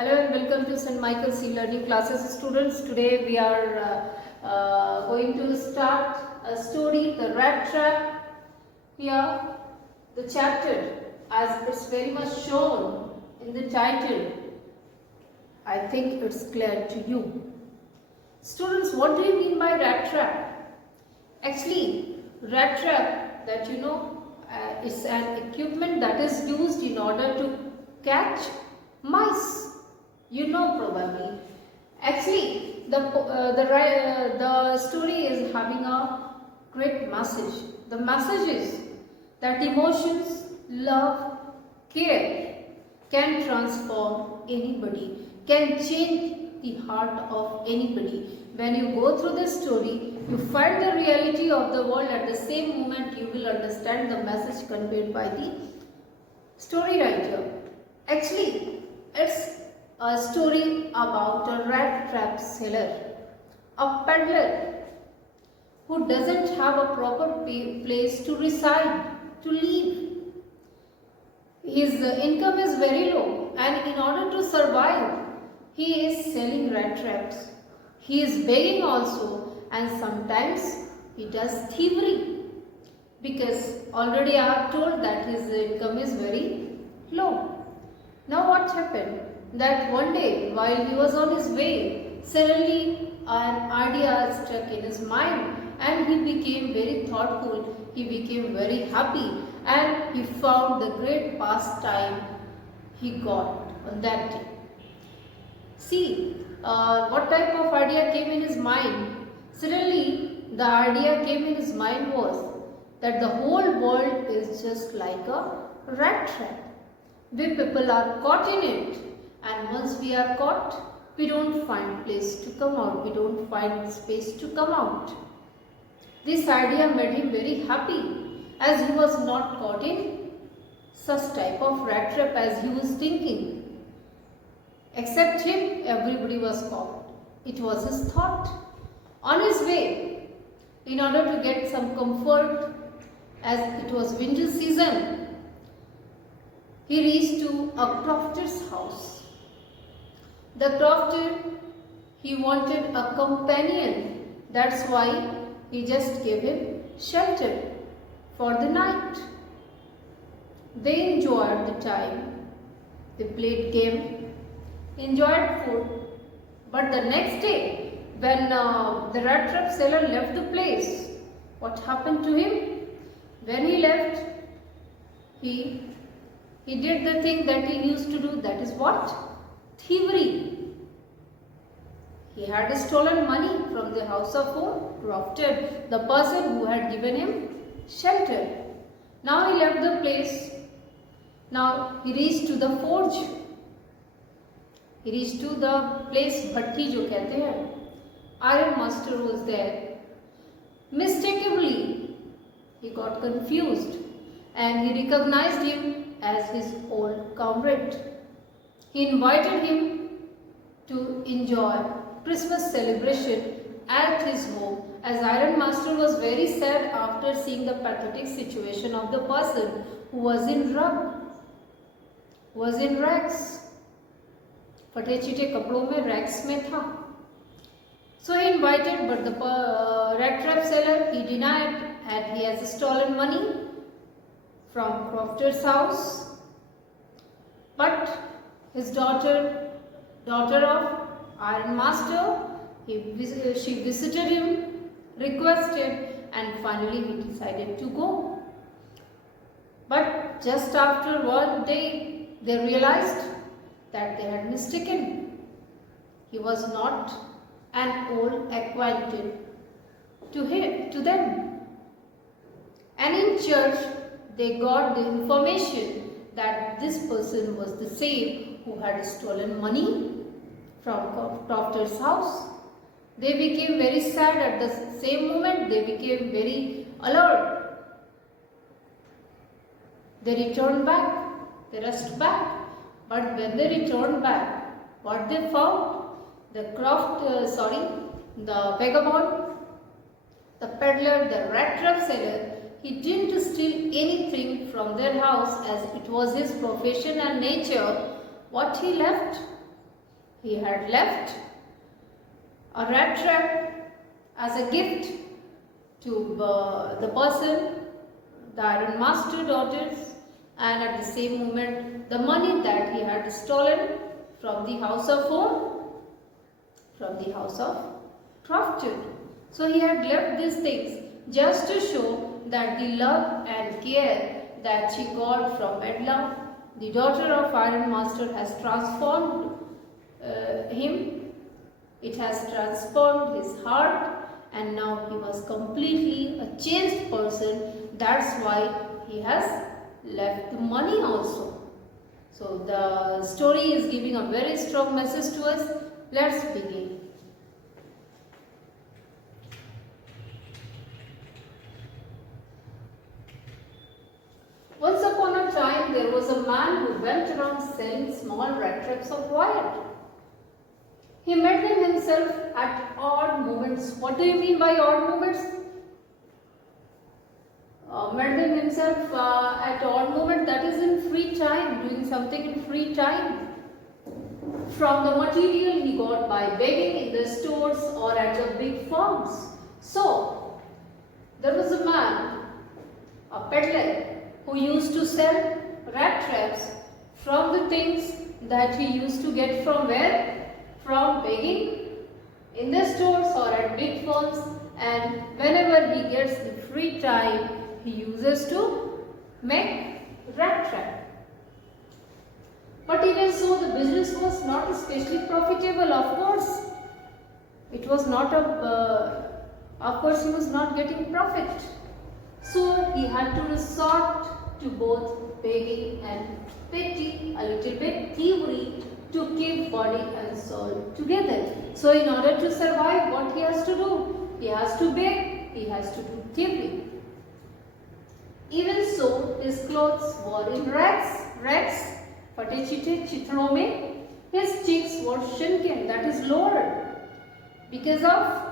Hello and welcome to St. Michael's e-learning classes students. Today we are going to start a story, The Rat Trap. Here the chapter, as it's very much shown in the title, I think it's clear to you. Students, what do you mean by rat trap? Actually, rat trap, that is an equipment that is used in order to catch mice. You know probably. Actually, the story is having a great message. The message is that emotions, love, care can transform anybody, can change the heart of anybody. When you go through this story, you find the reality of the world. At the same moment, you will understand the message conveyed by the story writer. Actually, it's a story about a rat trap seller, a peddler who doesn't have a proper place to reside, to live. His income is very low, and in order to survive, he is selling rat traps. He is begging also, and sometimes he does thievery, because already I have told that his income is very low. Now what happened? That one day, while he was on his way, suddenly an idea struck in his mind, and he became very thoughtful, he became very happy, and he found the great pastime he got on that day. See, what type of idea came in his mind? Suddenly, the idea came in his mind was that the whole world is just like a rat trap. We people are caught in it, and once we are caught, we don't find place to come out, we don't find space to come out. This idea made him very happy, as he was not caught in such type of rat trap as he was thinking. Except him, everybody was caught. It was his thought. On his way, in order to get some comfort, as it was winter season, he reached to a crofter's house. The crofter, he wanted a companion. That's why he just gave him shelter for the night. They enjoyed the time. They played game, enjoyed food. But the next day, when the rat trap seller left the place, what happened to him? When he left, he did the thing that he used to do. That is what? Thievery. He had stolen money from the house of who? Crofter, the person who had given him shelter. Now he left the place. Now he reached to the forge. He reached to the place bhatti jo kehte hain. Iron master was there. Mistakenly, he got confused and he recognized him as his old comrade. He invited him to enjoy Christmas celebration at his home, as Iron Master was very sad after seeing the pathetic situation of the person who was in rags. फटे चिटे कपड़ों में racks में था. So he invited, but the rat trap seller, he denied, and he has stolen money from crofter's house. But his daughter of Iron Master, she visited him, requested, and finally he decided to go. But just after one day, they realized that they had mistaken. He was not an old acquaintance to them. And in church, they got the information that this person was the same who had stolen money from crofter's house. They became very sad. At the same moment, they became very alert. They returned back. They rushed back. But when they returned back, what they found? The vagabond, the peddler, the rat trap seller, he didn't steal anything from their house, as it was his profession and nature. What he left? he had left a rat trap as a gift to the person, the iron master daughters, and at the same moment the money that he had stolen from the house of home, from the house of Crofton. So he had left these things just to show that the love and care that she got from Edla, the daughter of Iron Master, has transformed him. It has transformed his heart, and now he was completely a changed person. That's why he has left the money also. So the story is giving a very strong message to us. Let's begin. Once upon a time, there was a man who went around selling small rat traps of wire. He made them himself at odd moments. What do you mean by odd moments? Made them himself at odd moments, that is in free time, doing something in free time. From the material he got by begging in the stores or at the big farms. So, there was a man, a peddler, who used to sell rat traps from the things that he used to get from where? From begging in the stores or at big firms, and whenever he gets the free time, he uses to make rat trap. But even so, the business was not especially profitable, of course. It was not of course he was not getting profit. So he had to resort to both begging and petty, a little bit thievery, to keep body and soul together. So in order to survive, what he has to do? He has to beg, he has to do thievery. Even so, his clothes were in rags, फटे चिटे चित्रों में, his cheeks were shrunken, that is lowered, because of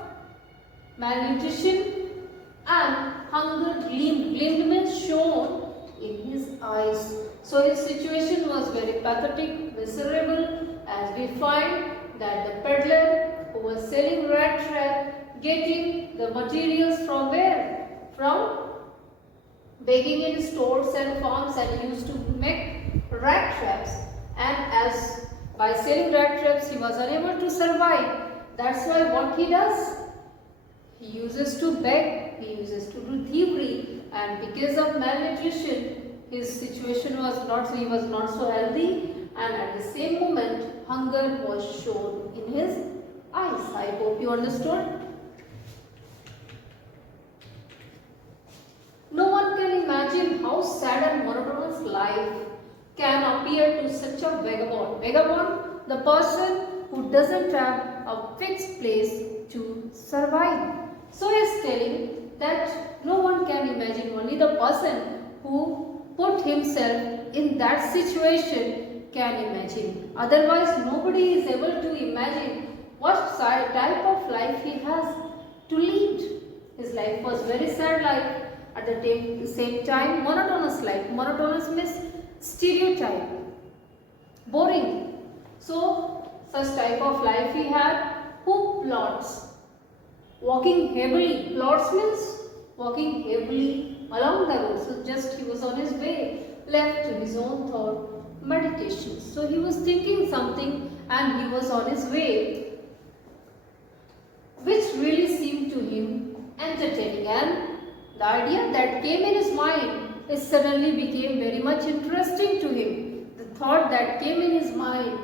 malnutrition, and hunger gleamed means shone in his eyes. So his situation was very pathetic, miserable, as we find that the peddler who was selling rat trap, getting the materials from where? From begging in stores and farms, and used to make rat traps, and as by selling rat traps he was unable to survive. That's why what he does? He uses to beg, he uses to do thievery, and because of malnutrition, his situation was not, he was not so healthy, and at the same moment, hunger was shown in his eyes. I hope you understood. No one can imagine how sad and monotonous life can appear to such a vagabond. Vagabond, the person who doesn't have a fixed place to survive. So he is telling that no one can imagine, only the person who put himself in that situation can imagine. Otherwise, nobody is able to imagine what type of life he has to lead. His life was very sad life, at the same time monotonous life. Monotonous means stereotype, boring. So such type of life he had. Who plods? Walking heavily. Plods means walking heavily along the road. So just he was on his way, left to his own thought, meditation. So he was thinking something and he was on his way, which really seemed to him entertaining, and the idea that came in his mind suddenly became very much interesting to him. The thought that came in his mind,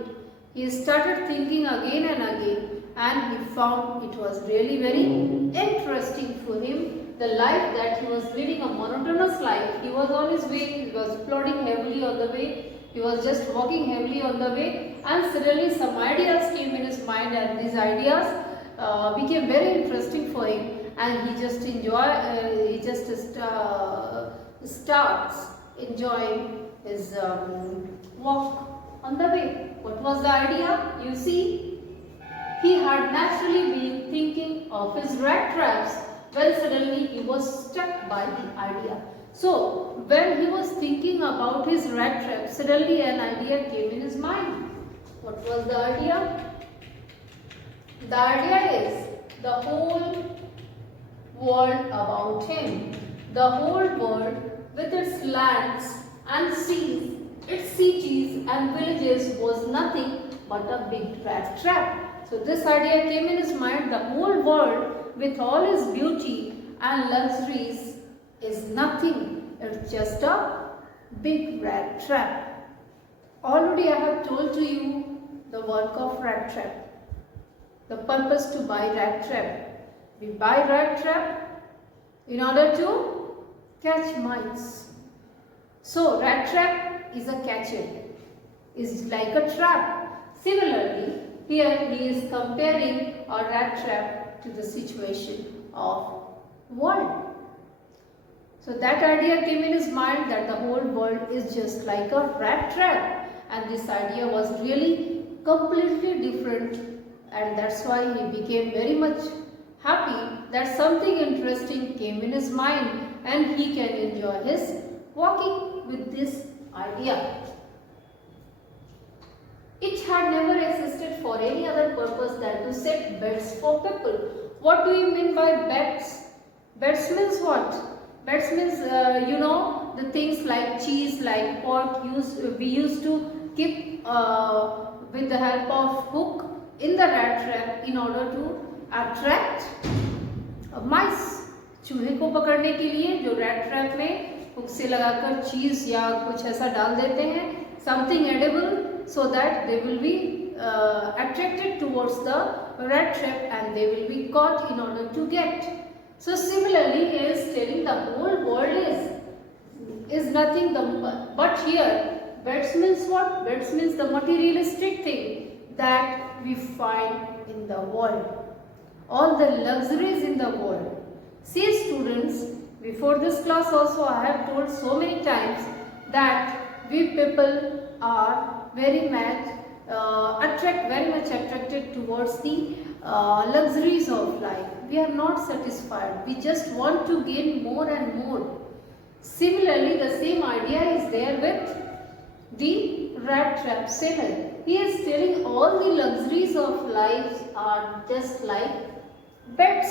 he started thinking again and again, and he found it was really very interesting for him. The life that he was leading, a monotonous life. He was on his way, he was plodding heavily on the way, he was just walking heavily on the way, and suddenly some ideas came in his mind, and these ideas became very interesting for him, and he just starts enjoying his walk on the way. What was the idea? You see, he had naturally been thinking of his rat traps when suddenly he was struck by the idea. So, when he was thinking about his rat traps, suddenly an idea came in his mind. What was the idea? The idea is the whole world about him. The whole world with its lands and seas, its cities and villages was nothing but a big rat trap. So this idea came in his mind, the whole world with all its beauty and luxuries is nothing. It's just a big rat trap. Already I have told to you the work of rat trap. The purpose to buy rat trap. We buy rat trap in order to catch mice. So rat trap is a catcher, is like a trap. Similarly, here he is comparing a rat trap to the situation of world. So that idea came in his mind that the whole world is just like a rat trap, and this idea was really completely different, and that's why he became very much happy that something interesting came in his mind and he can enjoy his walking with this idea. It had never existed for any other purpose than to set beds for people. What do you mean by beds? Beds means what? Beds means, the things like cheese, like pork, we used to keep with the help of hook in the rat trap in order to attract mice. चूहे को पकड़ने के लिए जो rat trap में hook से लगाकर चीज या कुछ ऐसा डाल देते हैं, something edible, so that they will be attracted towards the rat trap and they will be caught in order to get. So similarly, he is telling the whole world is nothing but here. Beds means what? Beds means the materialistic thing that we find in the world. All the luxuries in the world. See students, before this class also I have told so many times that we people are very much attracted towards the luxuries of life. We are not satisfied. We just want to gain more and more. Similarly, the same idea is there with the rat trap seller. He is telling all the luxuries of life are just like beds,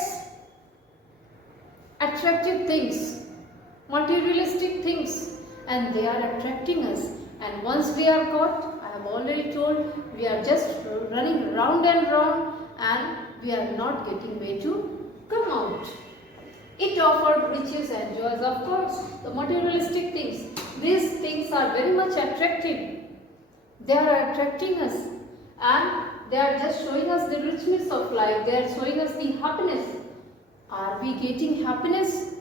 attractive things, materialistic things, and they are attracting us. And once we are caught, I have already told, we are just running round and round and we are not getting way to come out. It offered riches and joys, of course, the materialistic things. These things are very much attractive. They are attracting us and they are just showing us the richness of life. They are showing us the happiness. Are we getting happiness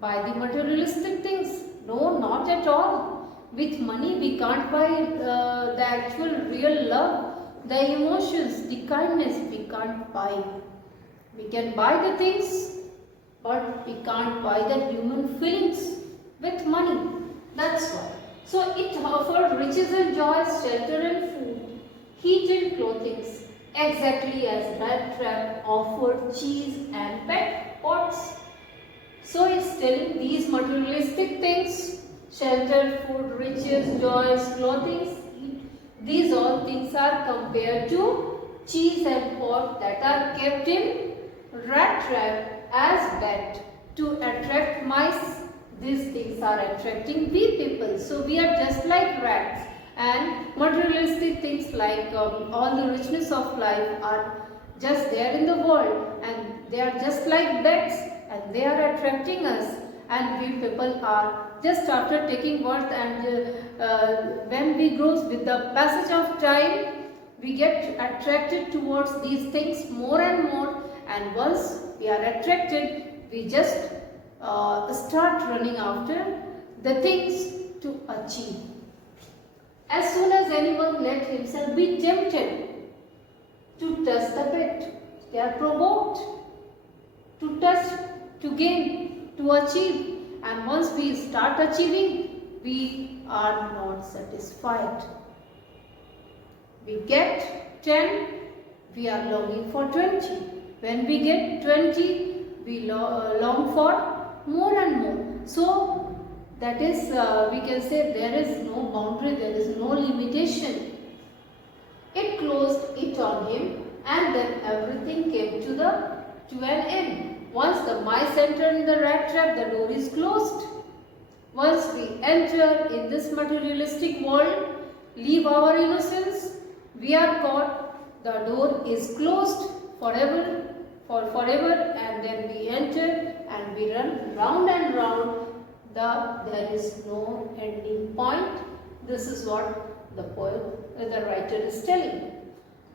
by the materialistic things? No, not at all. With money we can't buy the actual real love, the emotions, the kindness we can't buy. We can buy the things, but we can't buy the human feelings with money. That's why. So it offered riches and joys, shelter and food, heat and clothing, exactly as rat trap offered cheese and pet pots. So it's telling these materialistic things, shelter, food, riches, joys, clothing, these all things are compared to cheese and pot that are kept in rat trap as bait to attract mice. These things are attracting we people. So we are just like rats, and materialistic things like all the richness of life are just there in the world, and they are just like bats and they are attracting us, and we people are just after taking birth, and when we grow with the passage of time we get attracted towards these things more and more, and once we are attracted we just start running after the things to achieve. As soon as anyone let himself be tempted to touch the bit, they are provoked to touch, to gain, to achieve, and once we start achieving, we are not satisfied. We get 10, we are longing for 20. When we get 20, we long for more and more. So that is, we can say there is no boundary, there is no limitation. It closed it on him and then everything came to an end. Once the mice enter in the rat trap, the door is closed. Once we enter in this materialistic world, leave our innocence, we are caught, the door is closed forever, and then we enter and we run round and round, there is no ending point. This is what the writer is telling.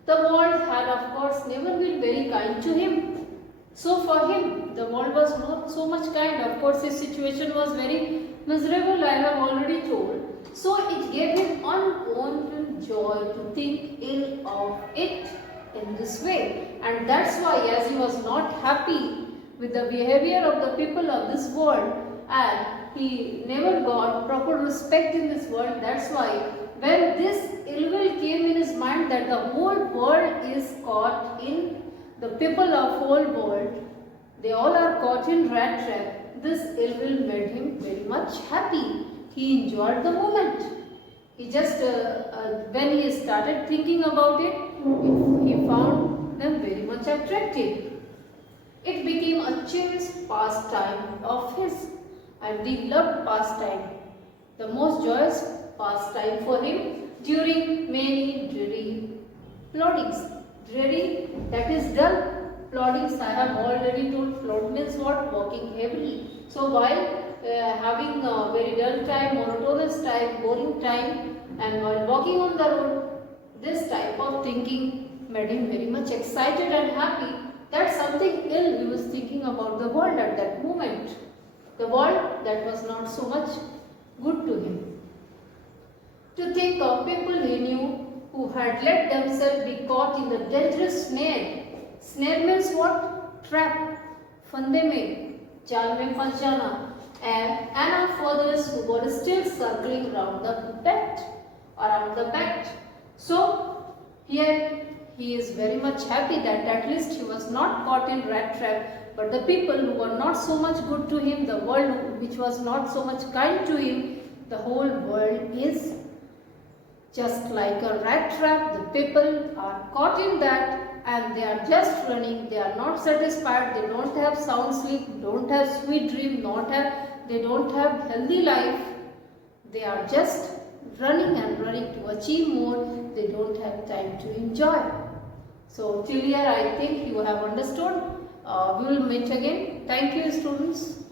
The world had of course never been very kind to him. So for him, the world was not so much kind. Of course, his situation was very miserable, I have already told. So it gave him unwonted joy to think ill of it in this way. And that's why, as he was not happy with the behavior of the people of this world, and he never got proper respect in this world, that's why when this ill will came in his mind that the whole world is caught in, the people of whole world, they all are caught in rat trap, this ill will made him very much happy. He enjoyed the moment. He just, when he started thinking about it, he found them very much attractive. It became a cherished pastime of his, and beloved pastime, the most joyous pastime for him during many dreary ploddings. Dreary, that is dull. Ploddings, I have already told, plod means what? Walking heavily. So while having a very dull time, monotonous time, boring time, and while walking on the road, this type of thinking made him very much excited and happy that something ill he was thinking about the world at that moment. The world that was not so much good to him. To think of people he knew who had let themselves be caught in the dangerous snare. Snare means what? Trap. Fande mein, jal mein phans jana. And of others who were still circling around the bat. So here he is very much happy that at least he was not caught in rat trap. But the people who were not so much good to him, the world which was not so much kind to him, the whole world is just like a rat trap. The people are caught in that and they are just running. They are not satisfied. They don't have sound sleep, don't have sweet dream, they don't have healthy life. They are just running and running to achieve more. They don't have time to enjoy. So till here I think you have understood. We will meet again. Thank you, students.